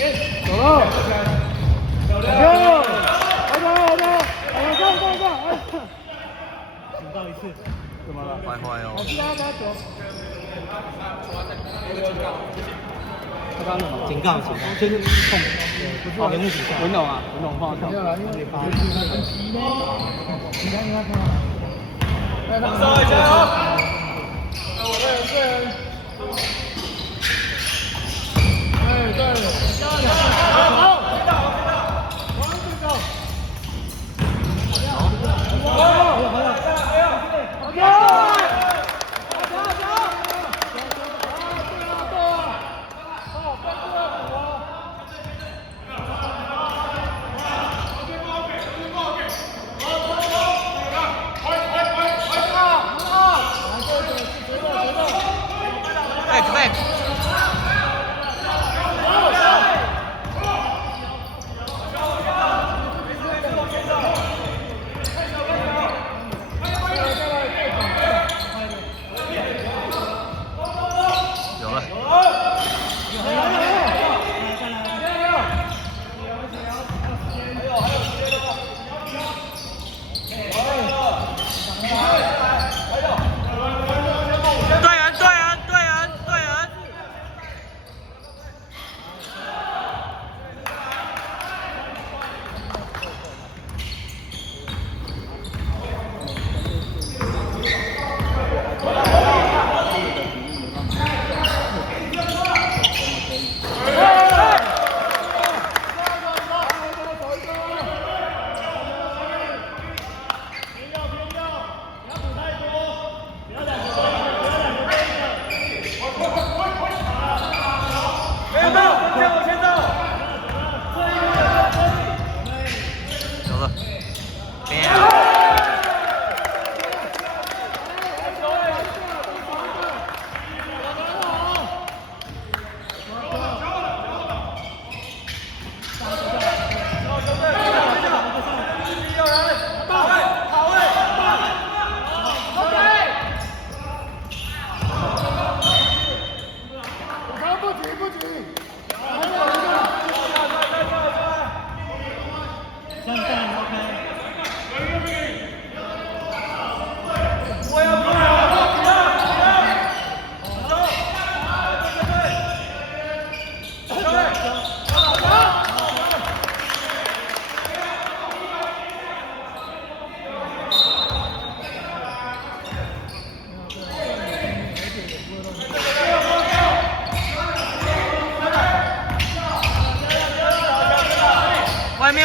走了，好球，好球，警告一次，怎么了？坏坏哦。他刚怎么了？警告，就是痛。不是，文董啊，文董放球。没有了，因为你看，放手，加油！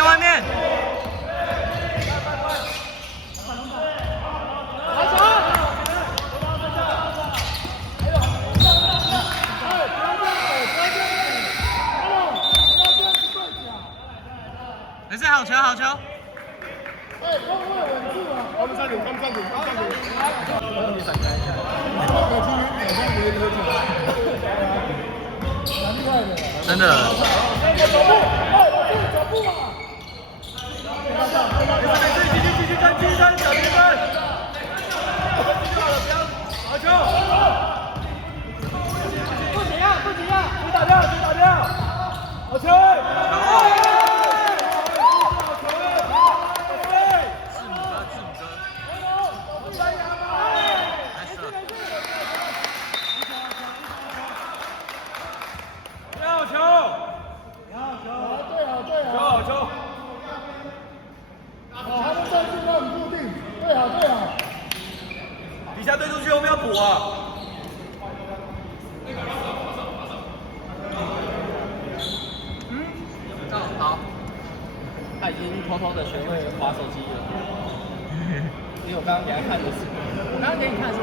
外面。没事，好球，好球。他们3点，真的。底下对出去，我们要补啊！好，他已经偷偷的学会滑手机了。因为我刚刚给他看的是，我刚刚给你看的是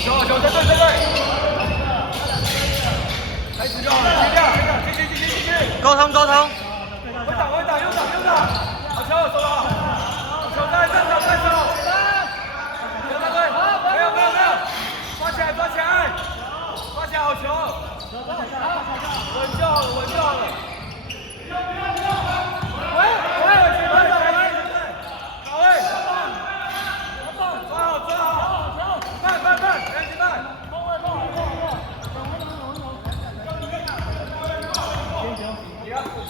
好球，在对，开始就好了，进，沟通，我打，右打，好球，走了，好球，再手，不要插队，没有，抓起来，好球，稳就好了。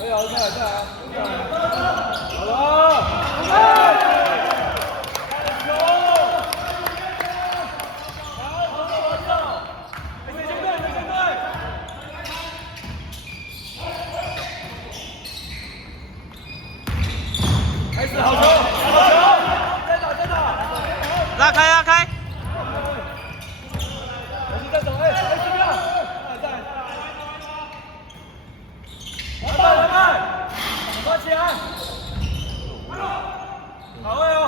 可以啊，再来，好了，开始好球，再打，拉开拉开，再走，哎，不要，慢，抓起来，好位哦。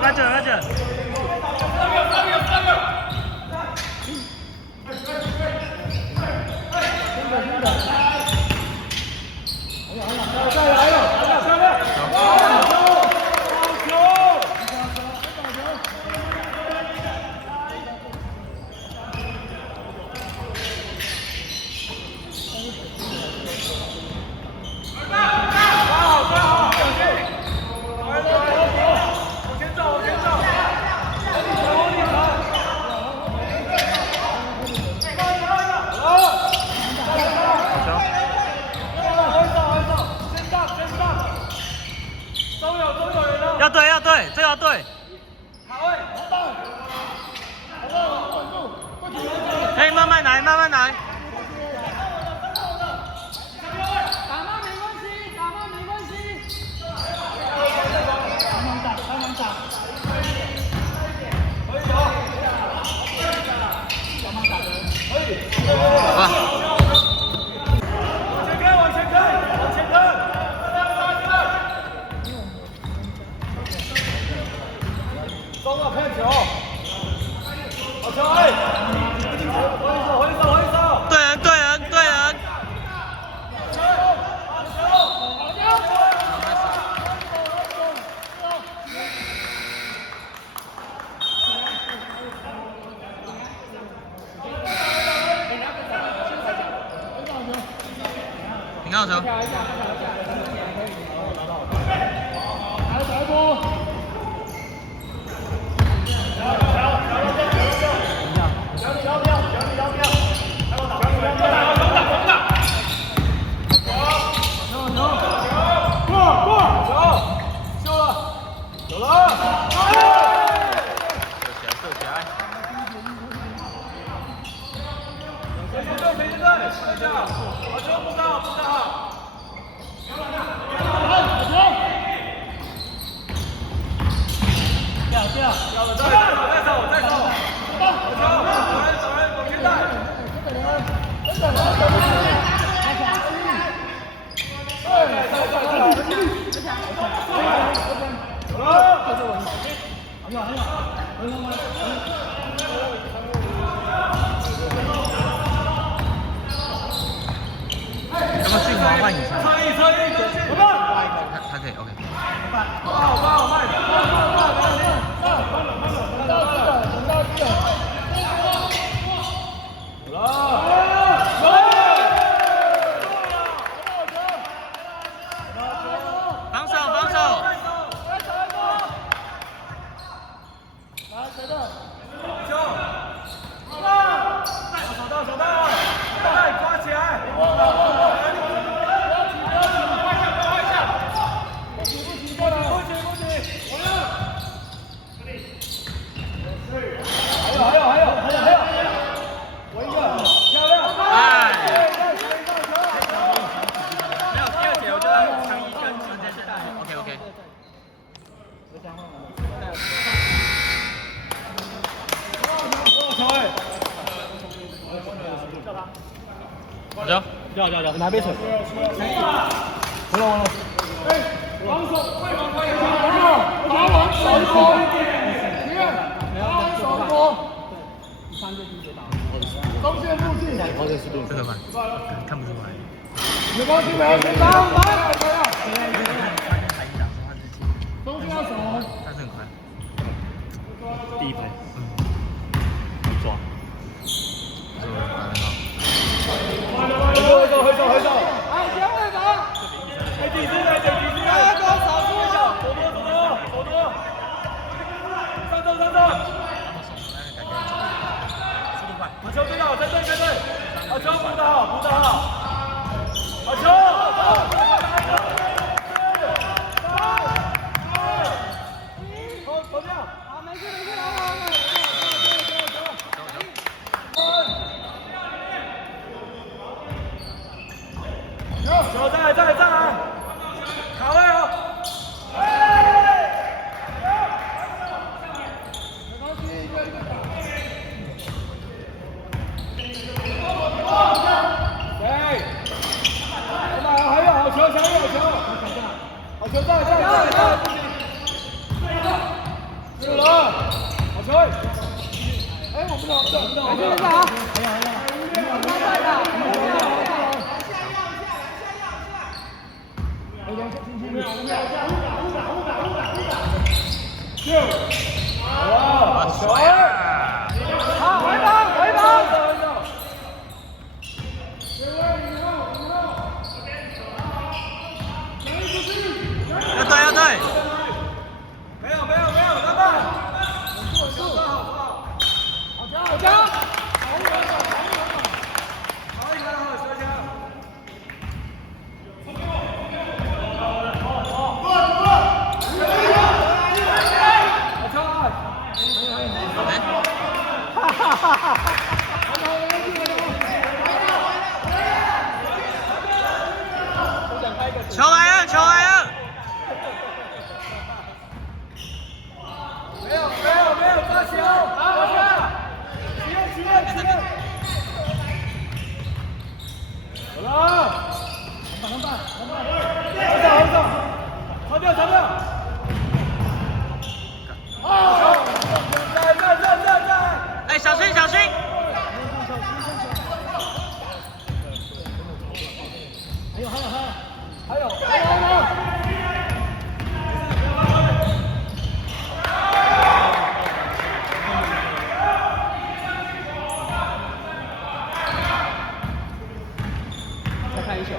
拉着。要对，这要对。可以慢慢来。打慢没关系。帮忙打。往前看。中了，看球。好球，哎！回手。对人。你看球。要不俊华换一下？他可以 OK。防守。手到，抓起来！还有，我一个，漂亮！没有第二节，我觉得强一跟今天是大。OK。好球！掉，拿杯水。回来。防守，打往少一波。中线附近。这个慢，看不出来。没关系，打。中间要守。但是很快。第一拍。抓。回手！哎，前卫防！哎，底子！多！小心小心！还有，再看一球，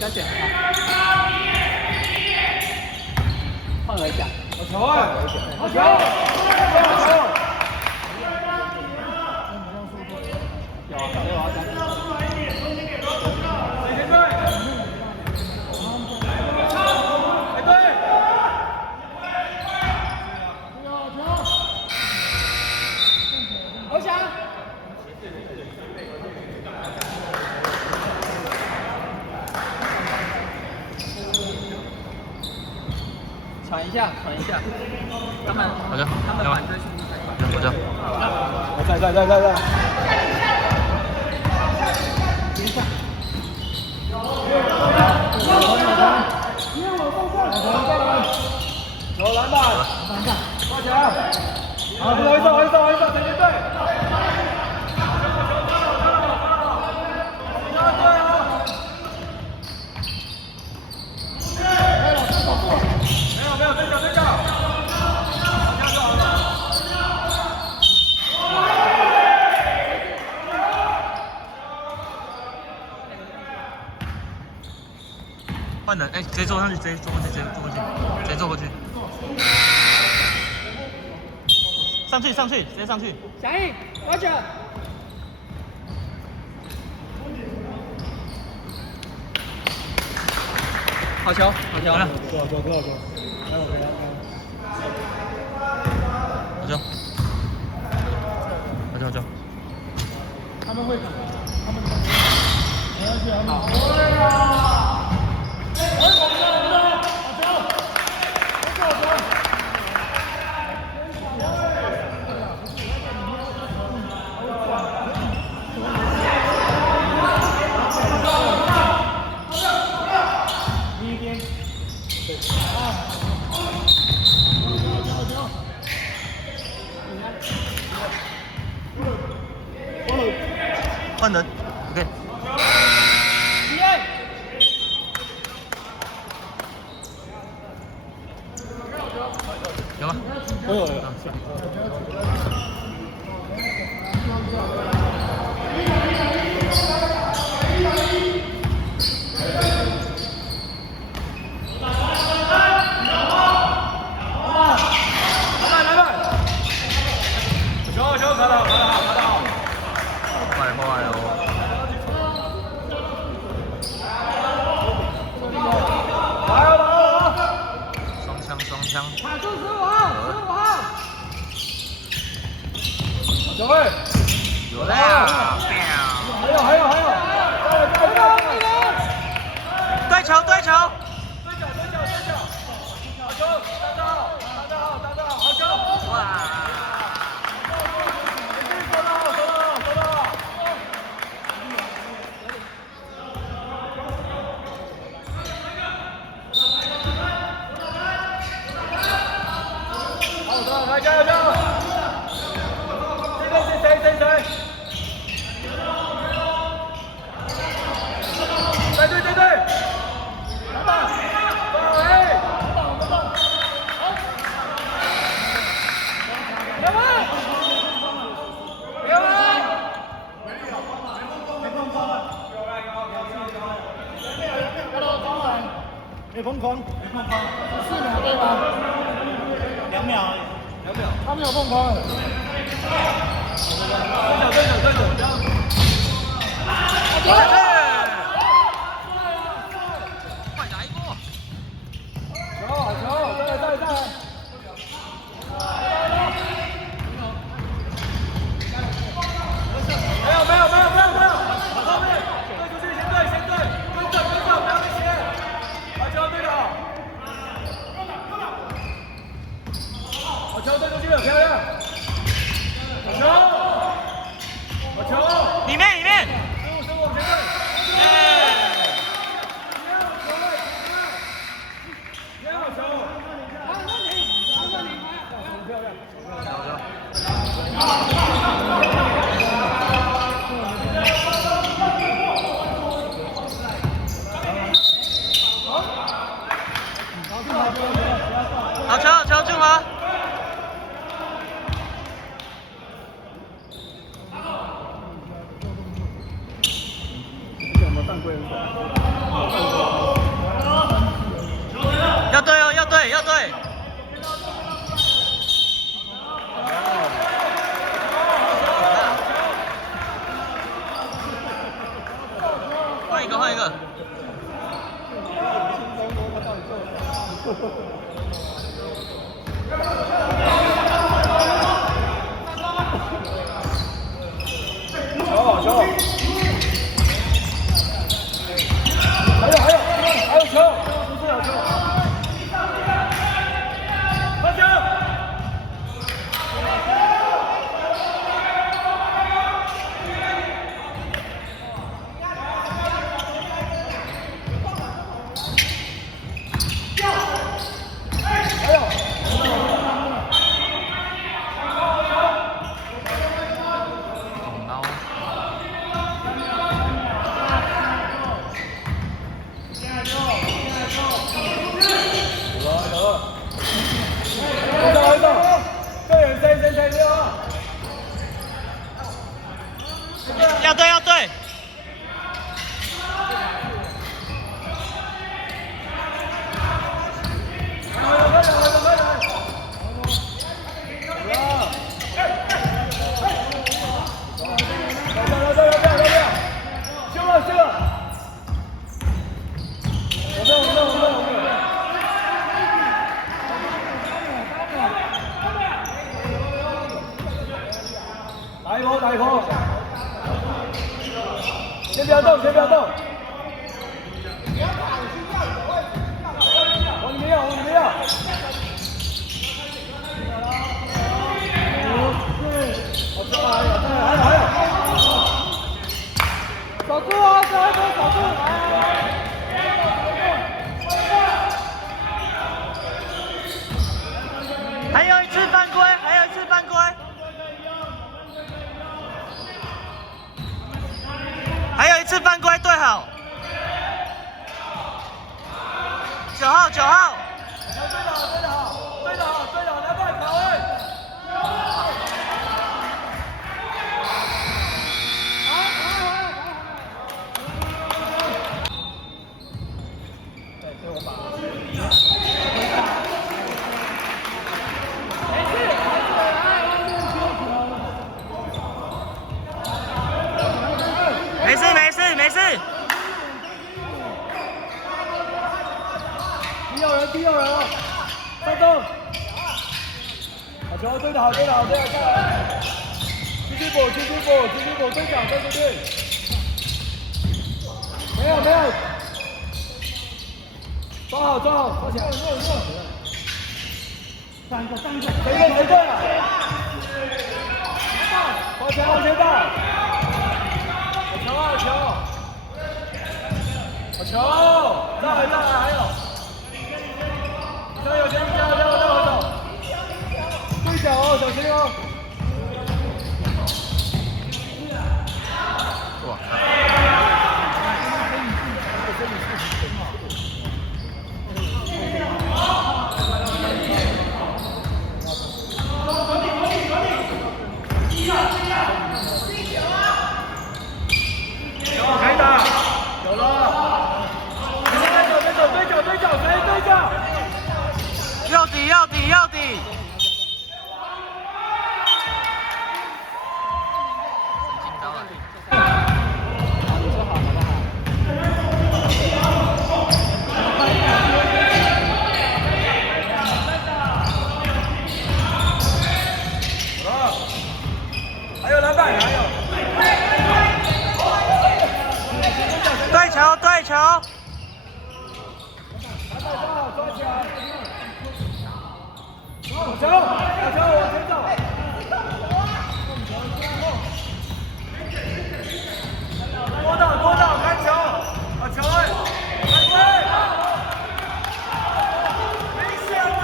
加减，换了一下，好球啊！好球！有啊，有啊，好强！传一下，他们反对速度太快。在。有篮板，挂墙，好，回走，前进队。换人，哎，直接坐上去，直接坐过去。上去，直接上去。响应，快点！好球！多少球？好球！他们会打，没关系，好。换人 ，OK。有吗？我有。双枪。卡住15号。小魏，有啦！还有，对球！好球！打好，好球！哇！加油！这个是谁？对，篮板，别疯狂，4秒对吧？2秒而已。他没有放宽。对手，这样。快来过！球，再来！没有，后面对出去，先对，跟着，不要被斜，把球对好。好球对出去了，漂亮。好球，里面！生物往前对。好球！漂亮。好球，俊华！要对！换一个。球！还有球！发球！要对！打一波！先不要动！往里面要！还有！守住啊！守住！还有一次犯规！对好。9号。对的好，来吧，卡位。没事。第6人了，上动。好球，对的好，再来。继续补，队长对出去。没有。抓好，抓起来。上一个。谁对了？往前打。好球！再来，还有。加油！对角哦，小心哦！哇！开打！有了！对角！要底！球，往前走。多到，开球，把球哎，开队，危险了！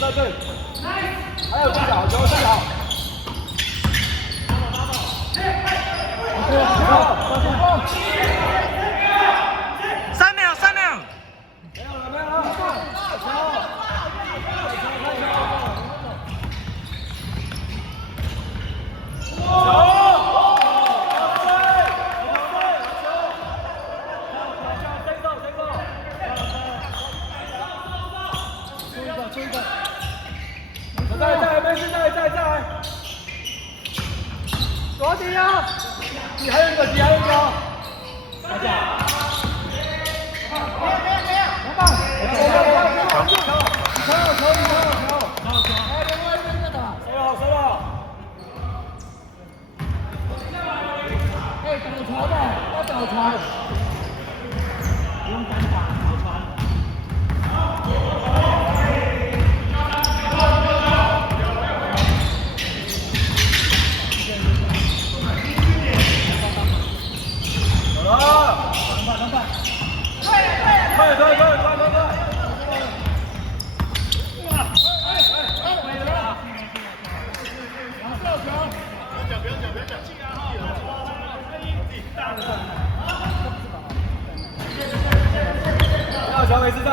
在这里，还有技巧，球技巧。3秒，3秒。没有了，在，多点呀！你还有一个，大家。小伟是在。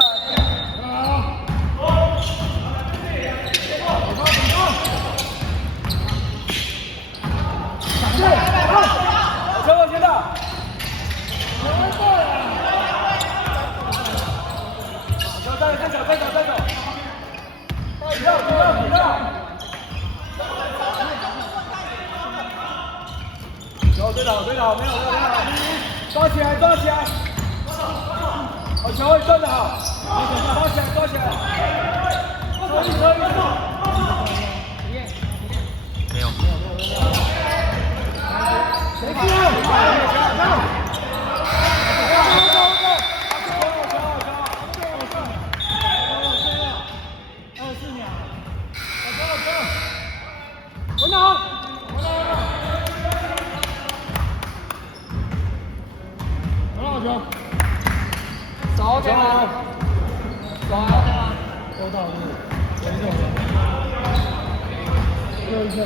球往前打。再走。不要。球对倒，没有。抓起来。好球，转得好，抓起来。没有。谁进来？走，走啊！收到，又一个。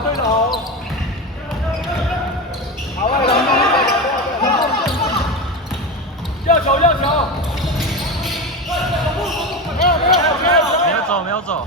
对的好。好外援，要球。没有走。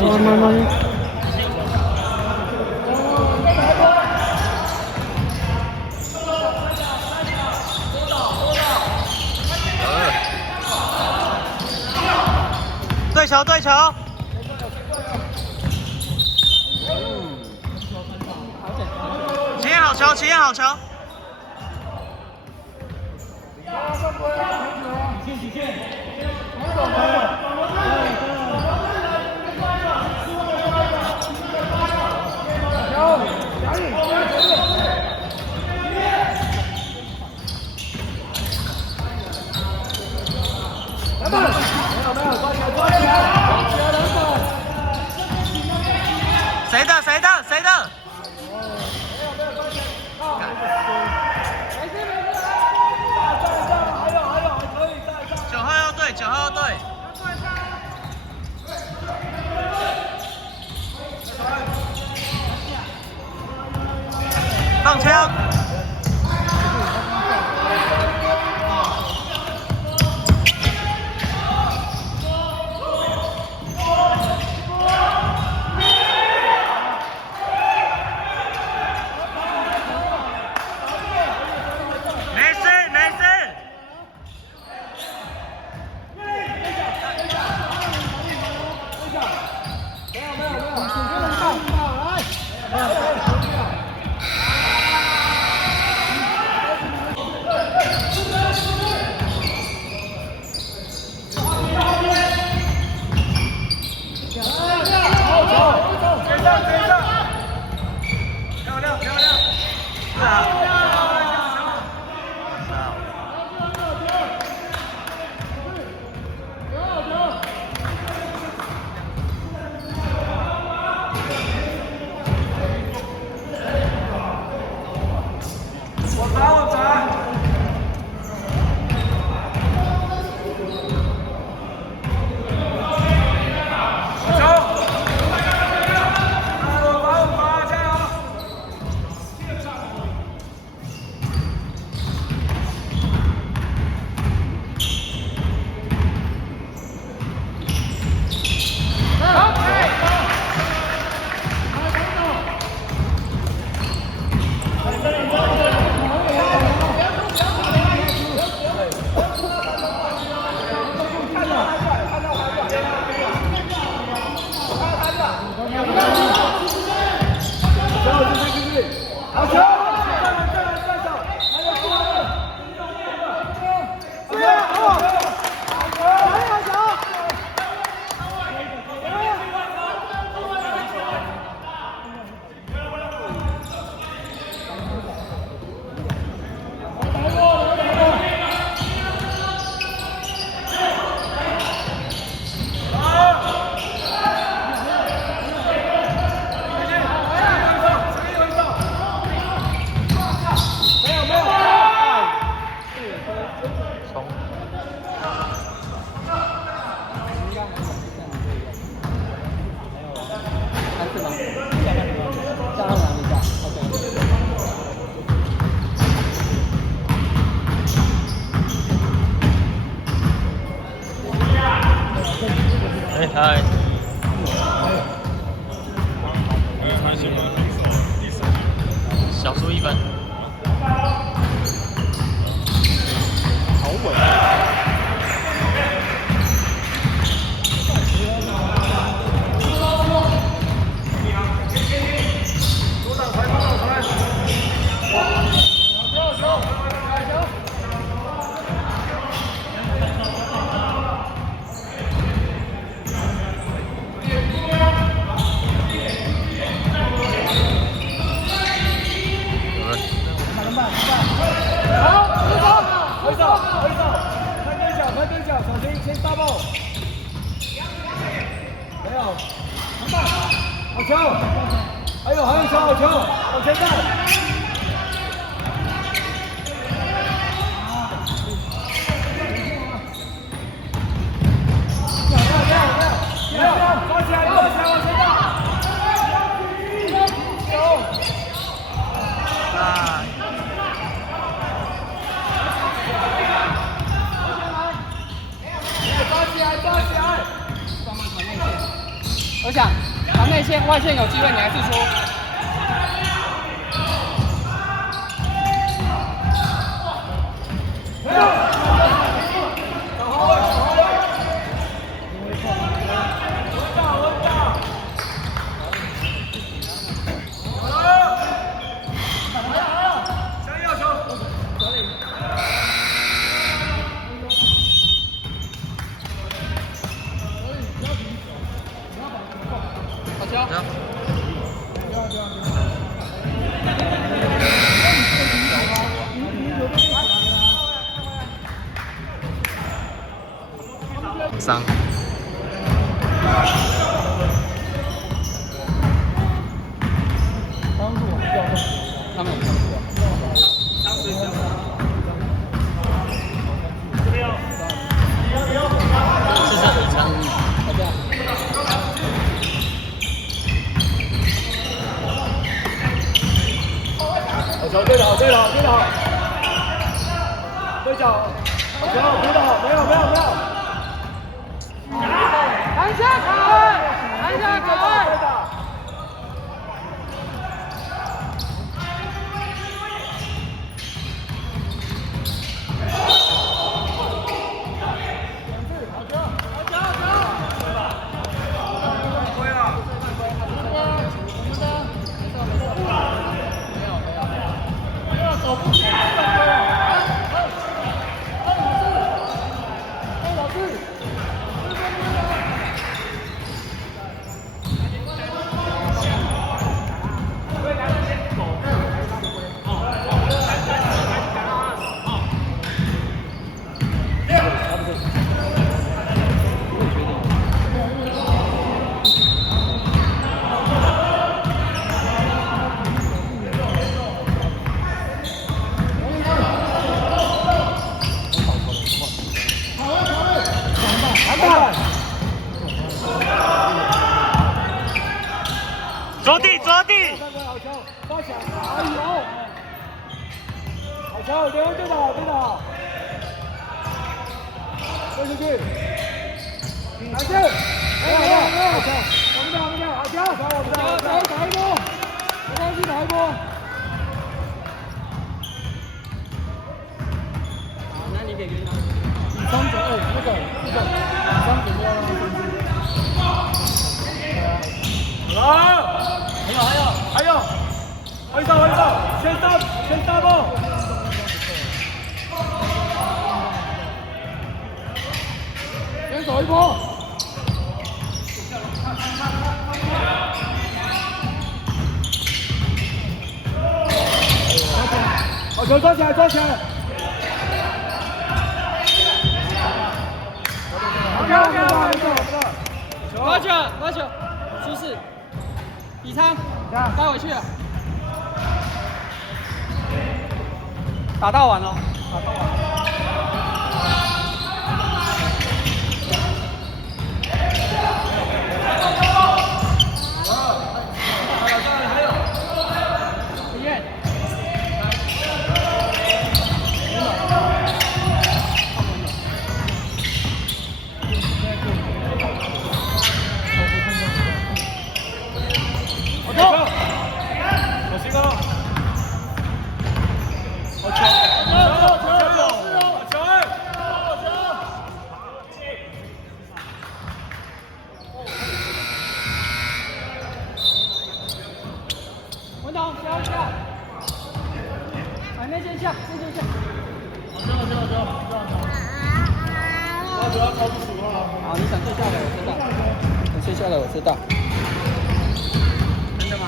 慢慢。对球，对球。体验好球，体验好球。谁的？谁的？谁的？9号要对，9号要对。放枪。嗨，小输1分。好稳。好球！还有球，好球，往前站。抓起来，往前站。啊！抓起来！我想防内线、外线有机会，你还是说。伤。他们这是很伤。球对的好，对的好，对的好。对角，球对的好，没有。篮下卡，篮下卡。着地，着地。好球，发起来，哎呦！好球，刘对的好，对的好。推出去，来劲！好球，我们的，好球，打我们的，打一波，没关系，打一波。好，那你给原长。你3折，3折要让他分去。好。还有，先杀吧。先走一波。好球，抓起来。发球，出事，比仓，带回去了，打到完了，文彤交一下，内线下。好，你想退下来，我知道。你退下来，我知道。真的吗？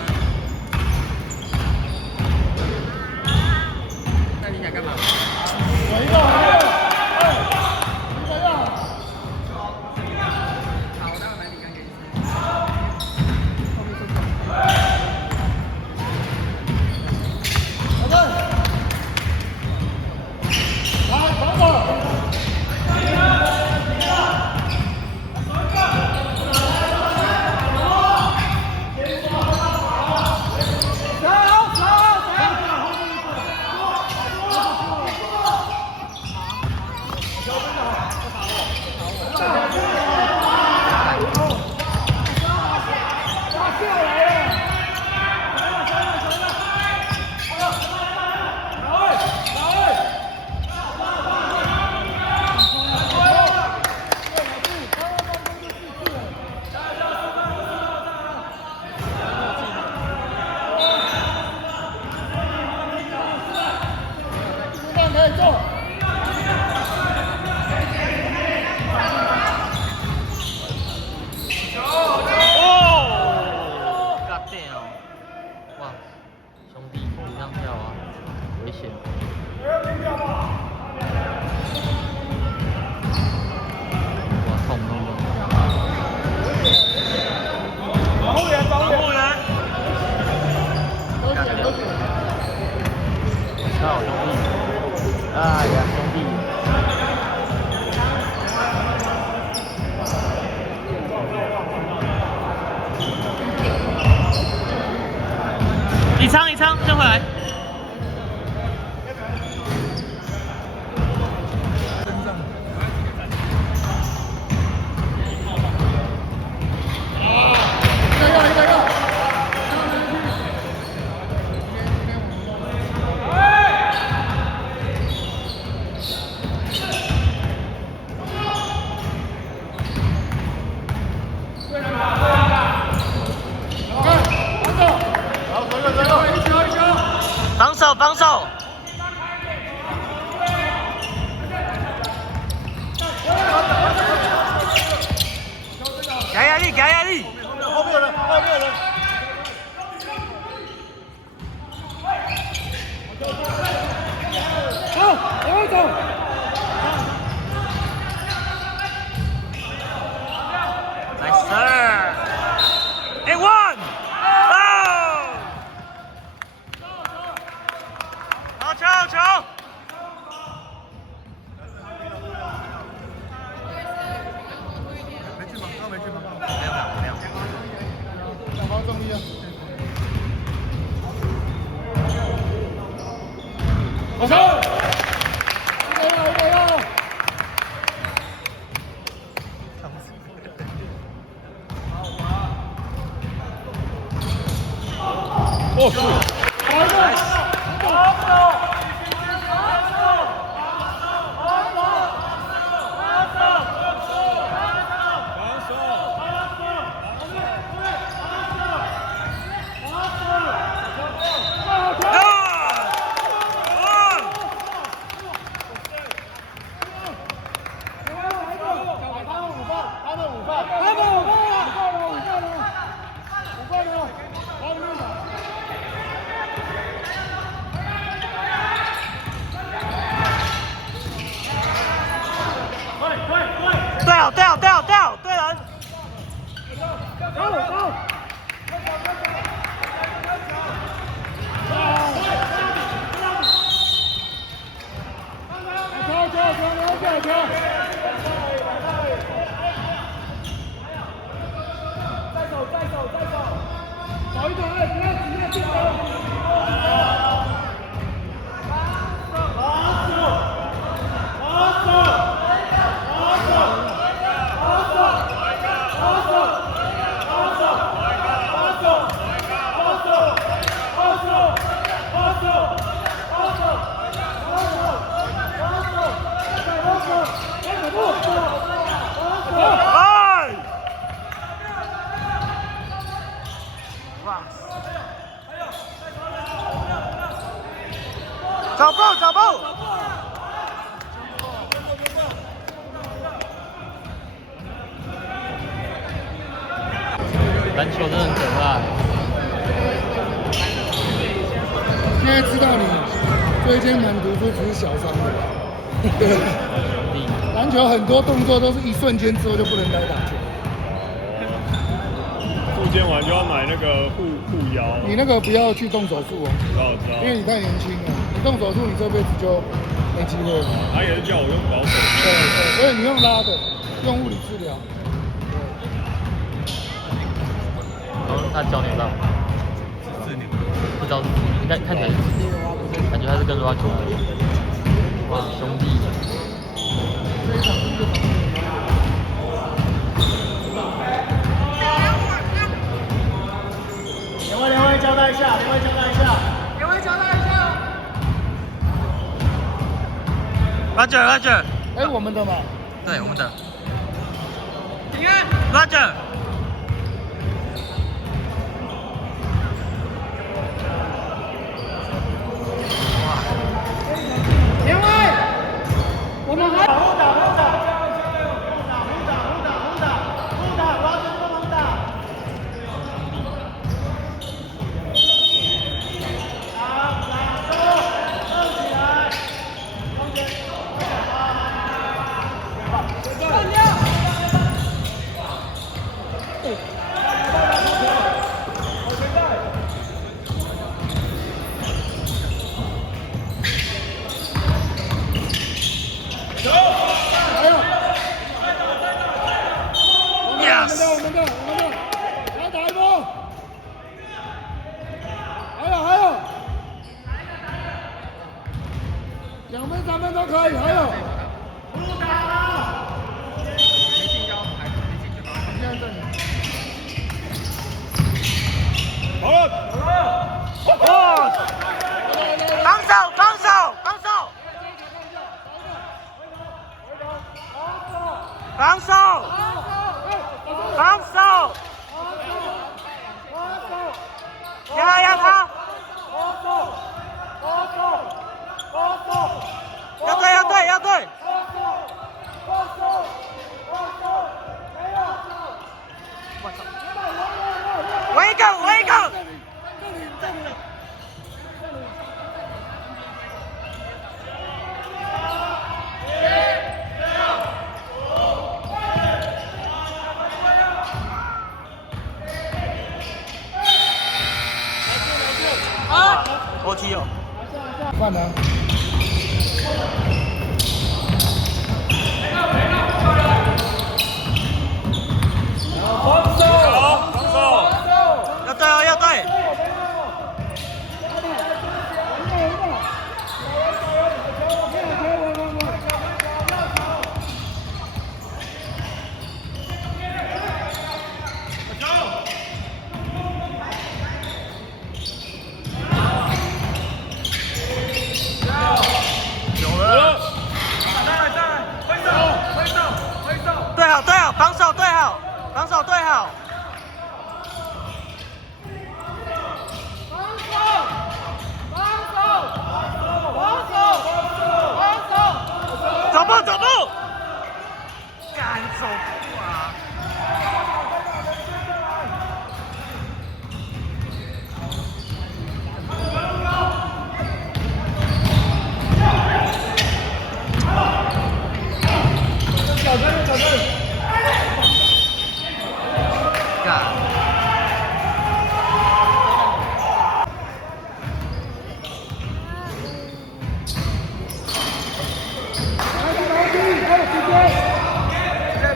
那你想干嘛？有一个。好球！哦，掉，对人。走一点，不要急着进攻。找步！篮球真的很可怕。现在知道你椎间盘突出只是小伤的，对。篮球很多动作都是一瞬间之后就不能再打球。复健完就要买那个护腰。你那个不要去动手术哦，知道。因为你太年轻了，你动手术你这辈子就没机会了。他也是叫我用保守。对，所以你用拉的，用物理治疗。然后他教你到，不知道，应该看起来感觉他是跟罗拉球哇兄弟。两位交代一下。Roger。哎，我们的嘛。对，我们的。平安。Roger。两位，我们还。互打。2分3分都可以，还有。不打了。没进腰，还是没进去吗？现在这里。好了。防守。压他。要对。围一个。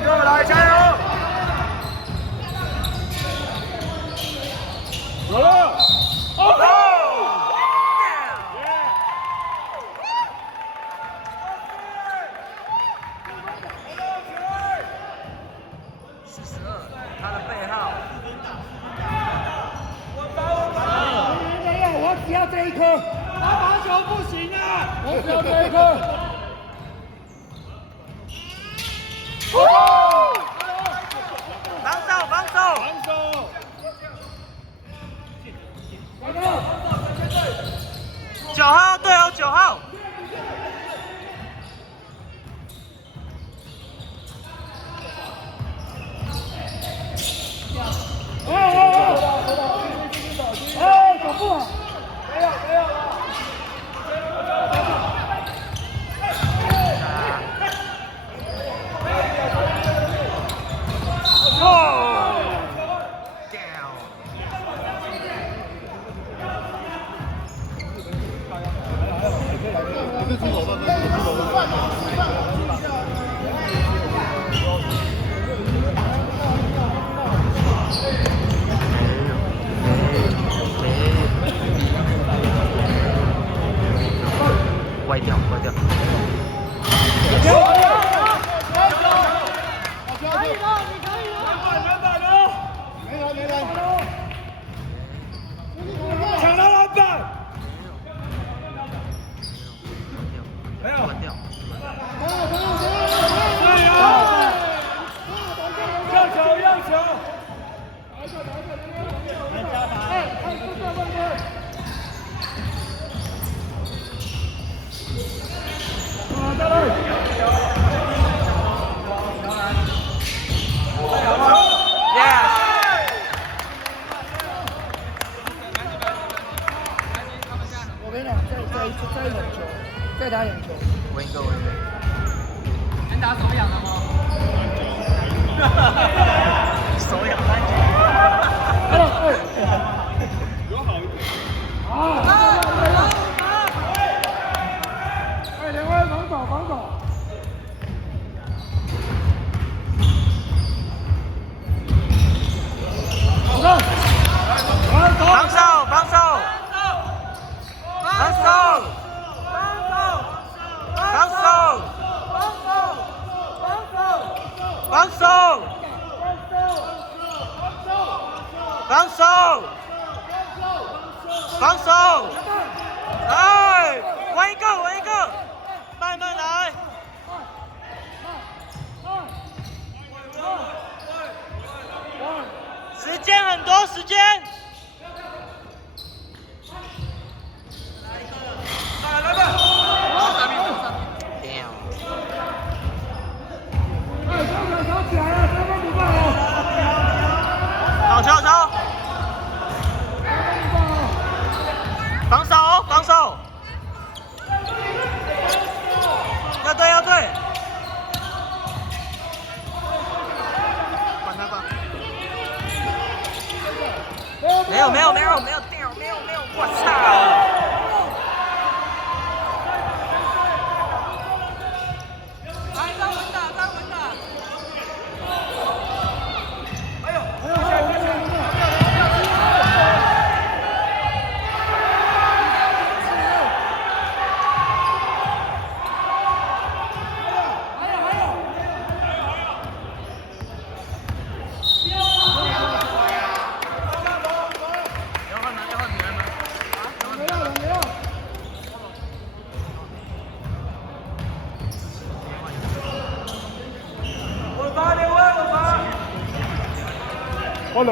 跟我来，加油！有了！他的背号。没有，我只要这一颗。打罚球不行啊！我只要这一颗。防守，防守。防守。9号队友，9号。走步啊！没有了。歪掉，歪掉。可以了，你可以了。没人。抢到篮板。没有。关掉。要球！我跟你讲，这一轮球，再打点球。温一个，温一个。能打手痒了吗？手痒。有好一点。连威防守。防守！来，玩一个，慢慢来。时间很多，时间。来吧。好球！防守！要对！管他吧。没有掉，我操！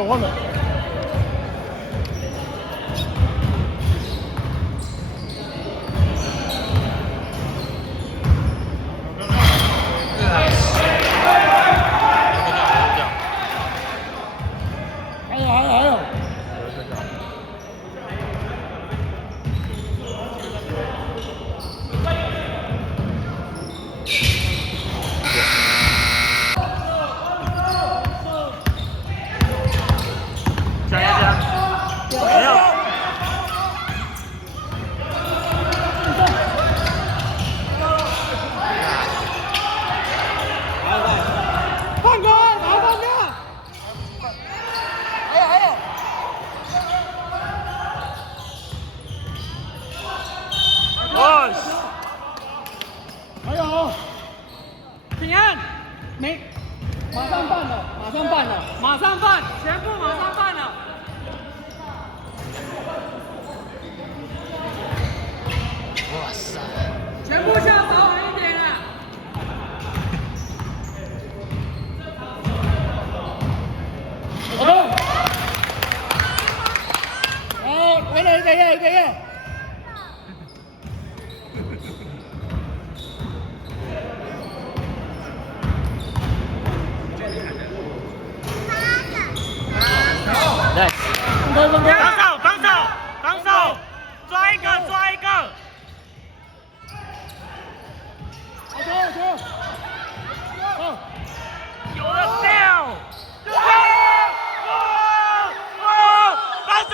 换了。还有。没，马上办了，马上办了，马上办，全部马上办了。哇塞！全部下早晚一点啊！好，回来一个月，一个月。来，防守，抓一个。好球！好。有了掉！防守！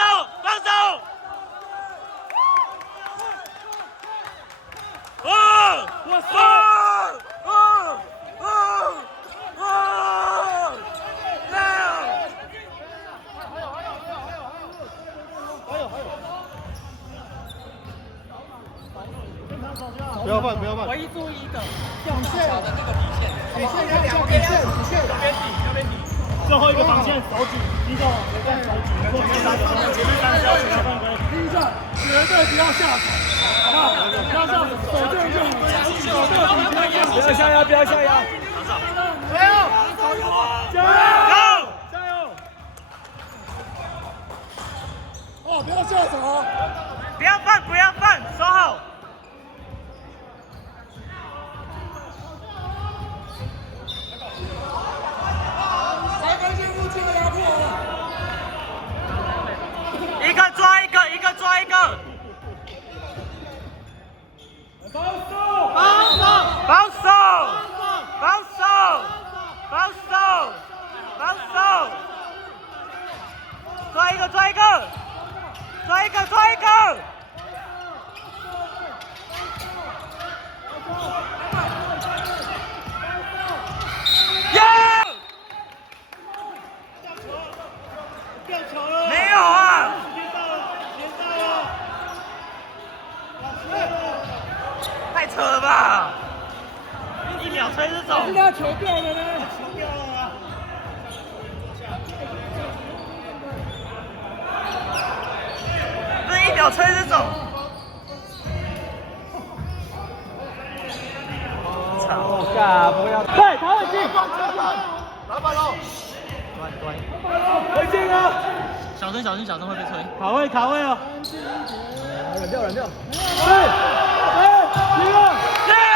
不要犯！唯一注意一个，小的那个底线，底线要两边底线，那边底。最后一个防线手举，一个手举，前面3条全犯规。第一站绝对不要下手，好不好？不要下手，守正就好。不要下压，不要下压。加油！加油！哦，不要下手。不要犯，守好。一个抓一个。防守！抓一个！没有啊！太扯了吧！1秒吹着走。人家球掉了呢。这1秒吹着走。下不要。对，他会进。拿板喽！对，回进啊！小声会被吹。卡位哦。软掉。一个。